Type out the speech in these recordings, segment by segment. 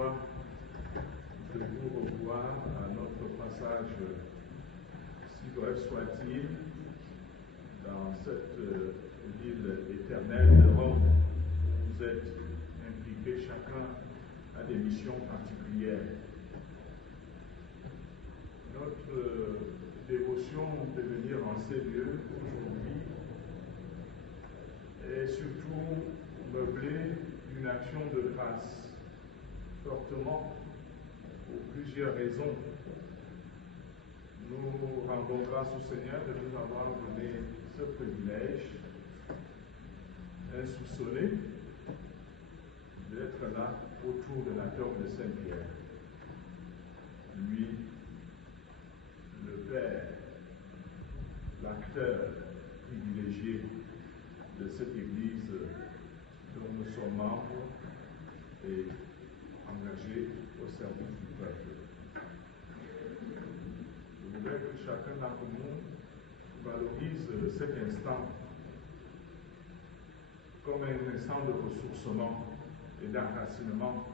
joie de vous revoir à notre passage, si bref soit-il, dans cette ville éternelle de Rome. Vous êtes impliqués chacun à des missions particulières. Notre dévotion de venir en ces lieux aujourd'hui est surtout meublée d'une action de grâce, fortement, pour plusieurs raisons. Nous rendons grâce au Seigneur de nous avoir donné ce privilège insoupçonné d'être là autour de la tombe de Saint-Pierre. Lui, le Père, l'acteur privilégié de cette Église dont nous sommes membres et engagés au service du peuple. Je voudrais que chacun d'entre nous valorise cet instant comme un instant de ressourcement et d'enracinement.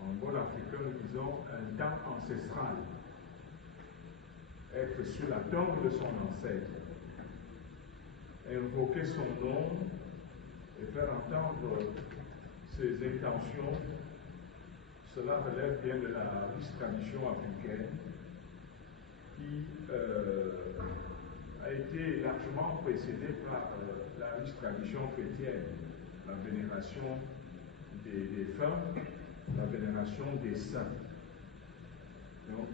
En bon africain, nous disons un temps ancestral. Être sur la tombe de son ancêtre, invoquer son nom et faire entendre ses intentions, cela relève bien de la riche tradition africaine qui a été largement précédée par la riche tradition chrétienne, la vénération des défunts, la vénération des saints. Donc,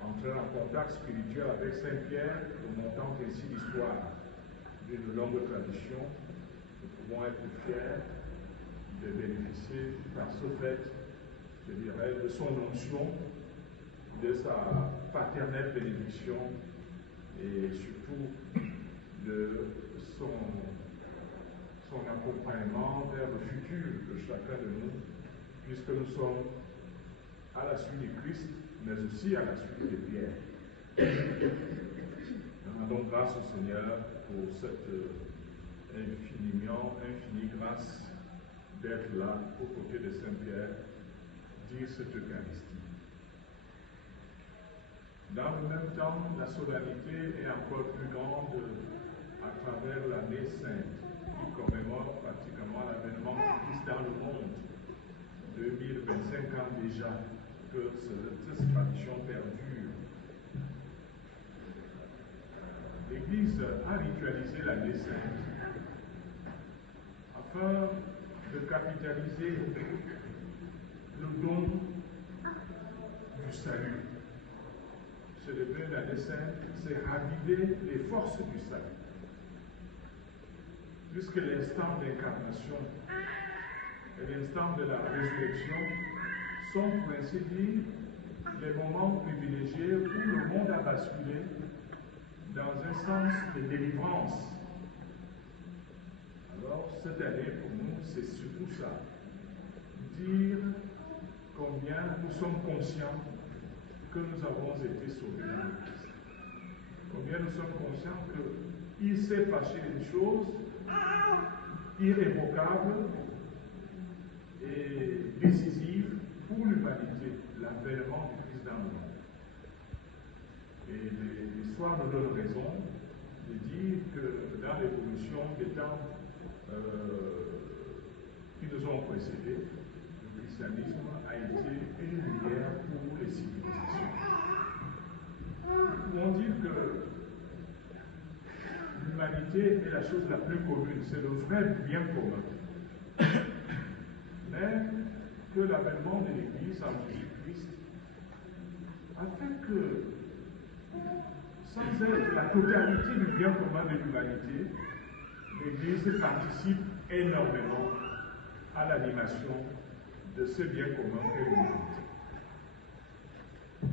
entrer en contact spirituel avec Saint-Pierre, remontant ainsi l'histoire d'une longue tradition, nous pouvons être fiers de bénéficier par ce fait, je dirais, de son onction, de sa paternelle bénédiction et surtout de son accompagnement vers le futur de chacun de nous, puisque nous sommes à la suite du Christ, mais aussi à la suite de Pierre. Nous rendons grâce au Seigneur pour cette infinie grâce d'être là aux côtés de Saint-Pierre, dire cette Eucharistie. Dans le même temps, la solennité est encore plus grande à travers l'année sainte, qui commémore pratiquement l'avènement du Christ dans le monde. 2025 ans déjà que cette tradition perdure. L'Église a ritualisé l'année sainte afin de capitaliser le don du salut. Célébrer l'année sainte, c'est raviver les forces du salut. Puisque l'instant d'incarnation et l'instant de la résurrection sont, pour ainsi dire, les moments privilégiés où le monde a basculé dans un sens de délivrance. Alors, cette année, pour nous, c'est surtout ça. Dire combien nous sommes conscients que nous avons été sauvés dans le Christ. Combien nous sommes conscients qu'il s'est passé une chose irrévocable et décisive pour l'humanité, l'avènement du Christ dans le monde. Et l'histoire nous donne raison de dire que dans l'évolution des temps qui nous ont précédés, le christianisme a été une lumière pour les civilisations. Nous pouvons dire que l'humanité est la chose la plus commune, c'est le vrai bien commun. Mais que l'avènement de l'Église en Jésus-Christ a fait que, sans être la totalité du bien commun de l'humanité, l'Église participe énormément à l'animation de ce bien commun qu'est l'humanité.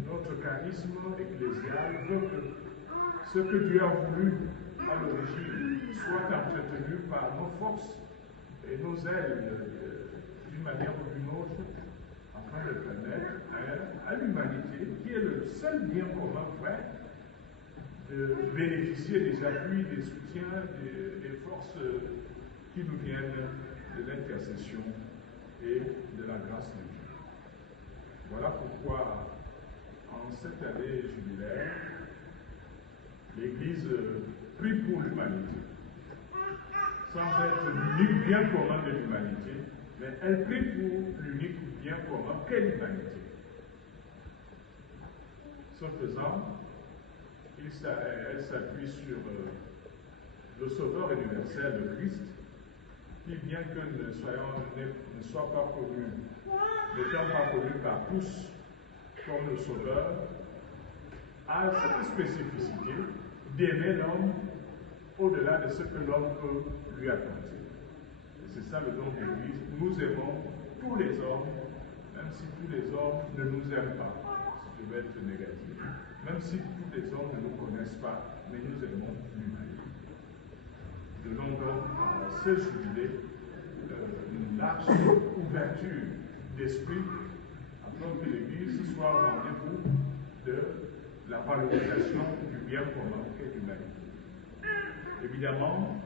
Notre charisme ecclésial veut que ce que Dieu a voulu à l'origine soit entretenu par nos forces et nos ailes d'une manière ou d'une autre, afin de permettre à l'humanité, qui est le seul bien commun vrai, de bénéficier des appuis, des soutiens, des forces qui nous viennent de l'intercession et de la grâce de Dieu. Voilà pourquoi, en cette année jubilaire, l'Église prie pour l'humanité, sans être l'unique bien commun de l'humanité, mais elle prie pour l'unique bien commun qu'est l'humanité. Ce faisant, elle s'appuie sur le Sauveur universel, le Christ, qui, bien que ne soit pas connu, n'étant pas connu par tous comme le Sauveur, a cette spécificité d'aimer l'homme au-delà de ce que l'homme peut lui apporter. Et c'est ça le don de l'Église. Nous aimons tous les hommes, même si tous les hommes ne nous aiment pas, si je vais être négatif, même si tous les hommes ne nous connaissent pas, mais nous aimons l'humanité. Donnons donc à ce jubilé une large ouverture d'esprit afin que l'Église soit au rendez-vous de la valorisation du bien commun qu'est l'humanité. Évidemment,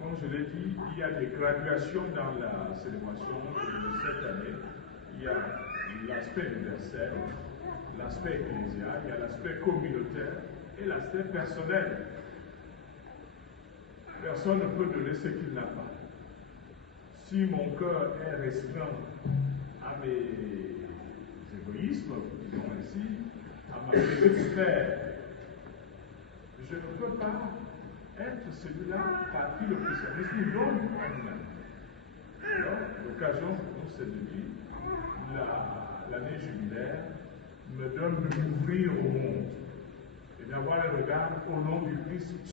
comme je l'ai dit, il y a des graduations dans la célébration de cette année. Il y a l'aspect universel, l'aspect ecclésial, il y a l'aspect communautaire et l'aspect personnel. Personne ne peut donner ce qu'il n'a pas. Si mon cœur est restreint à mes égoïsmes, disons ainsi, à ma petite sphère, je ne peux pas être celui-là par qui le christianisme donne en humanité. Alors, l'occasion pour nous, c'est de dire, l'année jubilaire me donne de m'ouvrir au monde et d'avoir le regard au nom du Christ